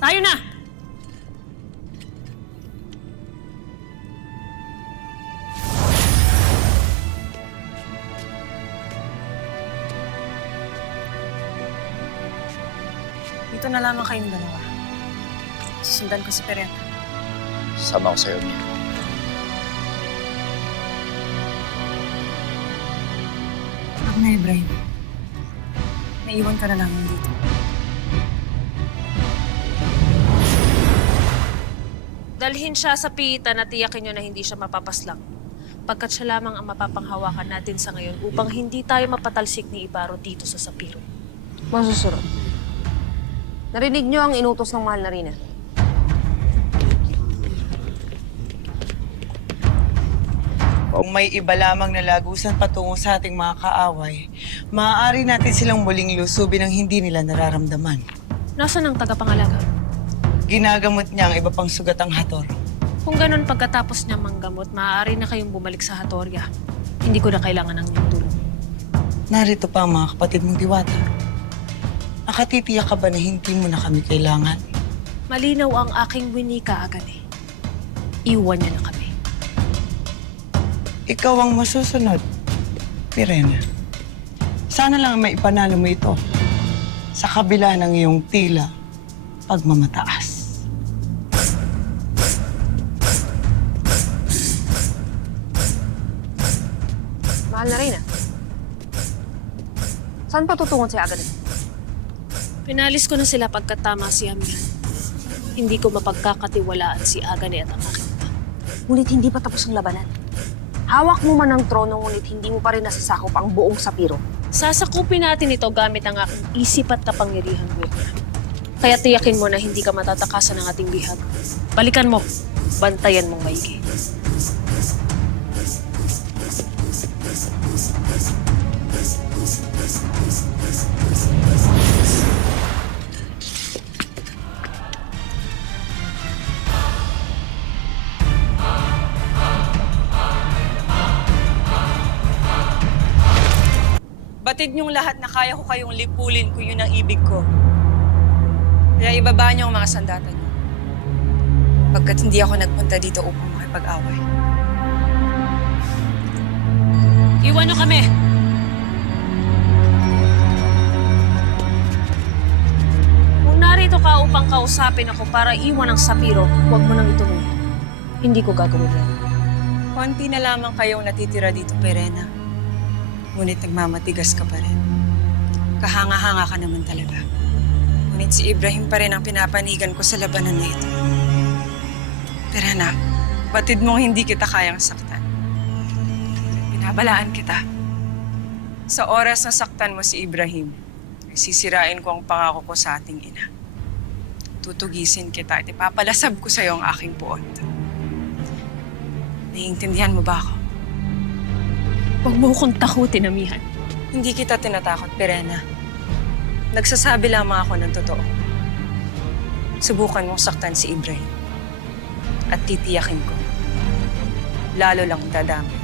Tayo na! Dito na lamang kayong dalawa. Susundan ko si Perena. Sama ko sa'yo, Mia. Huwag na, Ibrahim. Naiwan ka na lamang dito. Dalhin siya sa piitan at tiyakin nyo na hindi siya mapapaslang. Pagkat siya lamang ang mapapanghawakan natin sa ngayon upang hindi tayo mapatalsik ni Ibaro dito sa Sapiro. Masusunod. Narinig niyo ang inutos ng mahal na Rina. Kung may iba lamang na lagusan patungo sa ating mga kaaway, maaari natin silang muling lusubin ang hindi nila nararamdaman. Nasaan ang tagapangalaga? Ginagamot niya ang iba pang sugatang hator. Kung ganun pagkatapos niya manggamot, maaari na kayong bumalik sa Hatorya. Hindi ko na kailangan ng inyong tulong. Narito pa ang mga kapatid mong diwata. Nakatitiyak ka ba na hindi mo na kami kailangan? Malinaw ang aking winika, Agane. Iwan niya na kami. Ikaw ang masusunod, Pirena. Sana lang may ipanalo mo ito sa kabila ng iyong tila pagmamataas. Mahal na Rina. Saan pa tutungon si Agane? Pinalis ko na sila pagkatama si Amihan. Hindi ko mapagkakatiwalaan si Agane at ang aking ina. Ngunit hindi pa tapos ang labanan. Hawak mo man ang trono, ngunit hindi mo pa rin nasasakop ang buong Sapiro. Sasakupin natin ito gamit ang aking isip at kapangyarihan, Gwen. Kaya tiyakin mo na hindi ka matatakasan ng ating bihag. Balikan mo. Bantayan mong maigi. Batid niyong lahat na kaya ko kayong lipulin kung yun ang ibig ko. Kaya ibaba niyo ang mga sandata niyo. Pagkat hindi ako nagpunta dito upang makipag-away. Iwan niyo kami! Kung narito ka upang kausapin ako para iwan ang Sapiro, huwag mo nang ituloy. Hindi ko gagawin yan. Konti na lamang kayong natitira dito, Perena. Ngunit nagmamatigas ka pa rin. Kahanga-hanga ka naman talaga. Ngunit si Ibrahim pa rin ang pinapanigan ko sa labanan na ito. Perena, batid mong hindi kita kayang saktan. Binabalaan kita. Sa oras na saktan mo si Ibrahim, sisirain ko ang pangako ko sa ating ina. Tutugisin kita at ipapalasab ko sa iyo ang aking puot. Naiintindihan mo ba ako? Huwag mo akong takutin, Amihan. Hindi kita tinatakot, Perena. Nagsasabi lamang ako ng totoo. Subukan mong saktan si Ibrahim. At titiyakin ko. Lalo lang dadami.